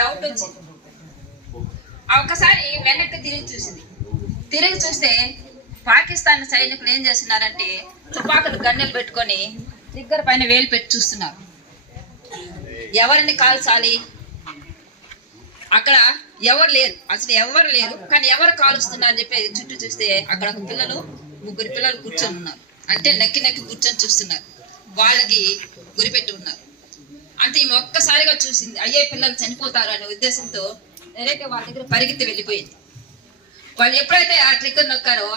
Doubt వచ్చింది. ఒక్కసారి వెనక్కి తిరిగి చూస్తే పాకిస్తాన్ సైనికులు ఏం చేస్తున్నారంటే తుపాకులు గన్నెలు పెట్టుకొని దగ్గర పైన వేలు పెట్టి చూస్తున్నారు. ఎవరిని కాల్చాలి? అక్కడ ఎవరు లేరు, అసలు ఎవరు లేరు. కానీ ఎవరు కాలుస్తున్నారు అని చెప్పి చుట్టూ చూస్తే అక్కడ ముగ్గురు పిల్లలు కూర్చొని ఉన్నారు. అంటే నక్కి కూర్చొని చూస్తున్నారు. వాళ్ళకి గురిపెట్టి ఉన్నారు. అంటే ఈమె ఒక్కసారిగా చూసింది, అయ్యే పిల్లలు చనిపోతారు అనే ఉద్దేశంతో డైరెక్ట్ వాళ్ళ దగ్గర పరిగెత్తి వెళ్ళిపోయింది. వాళ్ళు ఎప్పుడైతే ఆ ట్రిగ్గర్ నొక్కారో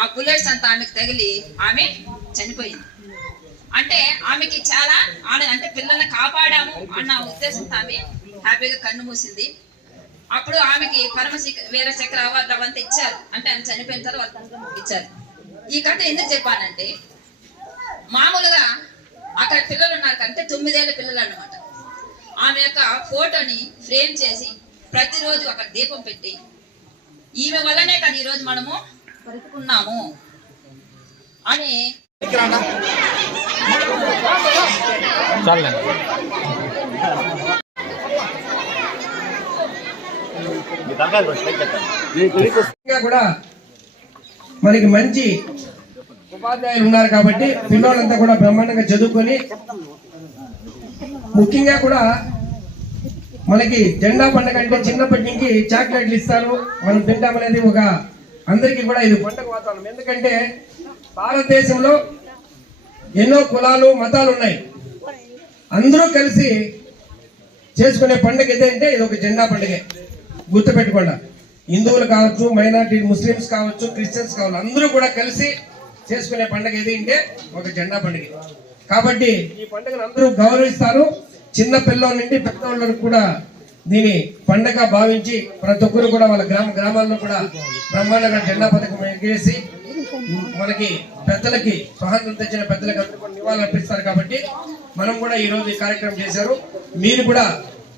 ఆ బుల్లెట్స్ అంతా ఆమెకు తగిలి ఆమె చనిపోయింది. అంటే ఆమెకి చాలా అంటే పిల్లల్ని కాపాడాము అన్న ఉద్దేశంతో ఆమె హ్యాపీగా కన్ను మూసింది. అప్పుడు ఆమెకి వీర చక్ర అవార్డు అవంతా ఇచ్చారు. అంటే ఆమె చనిపోయిన తర్వాత ఇచ్చారు. ఈ కథ ఎందుకు చెప్పానంటే, మామూలుగా అక్కడ పిల్లలు ఉన్నారు కంటే 9 ఏళ్ళ పిల్లలు అన్నమాట. ఆమె యొక్క ఫోటోని ఫ్రేమ్ చేసి ప్రతిరోజు అక్కడ దీపం పెట్టి ఈమె వల్లనే కానీ ఈరోజు మనము బ్రతుకున్నాము అని కూడా మనకి మంచి ఉపాధ్యాయులు ఉన్నారు కాబట్టి పిల్లలంతా కూడా బ్రహ్మాండంగా చదువుకొని, ముఖ్యంగా కూడా మనకి జెండా పండుగ అంటే చిన్నప్పటి నుంచి చాక్లెట్లు ఇస్తారు, మనం తింటామనేది ఒక అందరికీ కూడా ఇది పండుగ వాతావరణం. ఎందుకంటే భారతదేశంలో ఎన్నో కులాలు మతాలు ఉన్నాయి. అందరూ కలిసి చేసుకునే పండుగ ఏదంటే ఇది ఒక జెండా పండుగ. గుర్తుపెట్టుకోండి, హిందువులు కావచ్చు, మైనారిటీ ముస్లిమ్స్ కావచ్చు, క్రిస్టియన్స్ కావచ్చు, అందరూ కూడా కలిసి చేసుకునే పండుగ ఏది అంటే ఒక జెండా పండుగ. కాబట్టి ఈ పండుగను అందరూ గౌరవిస్తారు. చిన్న పిల్లల నుండి పెద్దవాళ్ళకు కూడా దీని పండుగ భావించి ప్రతి ఒక్కరు కూడా వాళ్ళ గ్రామాల్లో కూడా బ్రహ్మాండంగా జెండా పథకం ఎగేసి మనకి పెద్దలకి స్వాతంత్రం తెచ్చిన పెద్దలకి అందరూ కూడా నివాళులు అర్పిస్తారు. కాబట్టి మనం కూడా ఈ రోజు ఈ కార్యక్రమం చేశారు. మీరు కూడా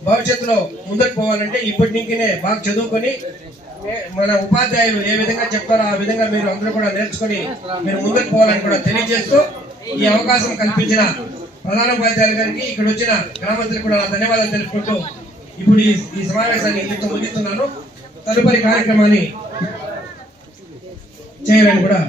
భవిష్యత్తులో ముందుకు పోవాలంటే ఇప్పటి నుంచినే బాగా చదువుకొని మన ఉపాధ్యాయులు ఏ విధంగా చెప్తారో ఆ విధంగా మీరు అందరూ కూడా నేర్చుకుని మీరు ముందుకు పోవాలని కూడా తెలియజేస్తూ, ఈ అవకాశం కల్పించిన ప్రధాన ఉపాధ్యాయులు గారికి, ఇక్కడ వచ్చిన గ్రామస్తులకు కూడా ధన్యవాదాలు తెలుపుకుంటూ ఇప్పుడు ఈ సమావేశాన్ని ఇంతతో ముగిస్తున్నాను. తదుపరి కార్యక్రమాన్ని చేయాలని కూడా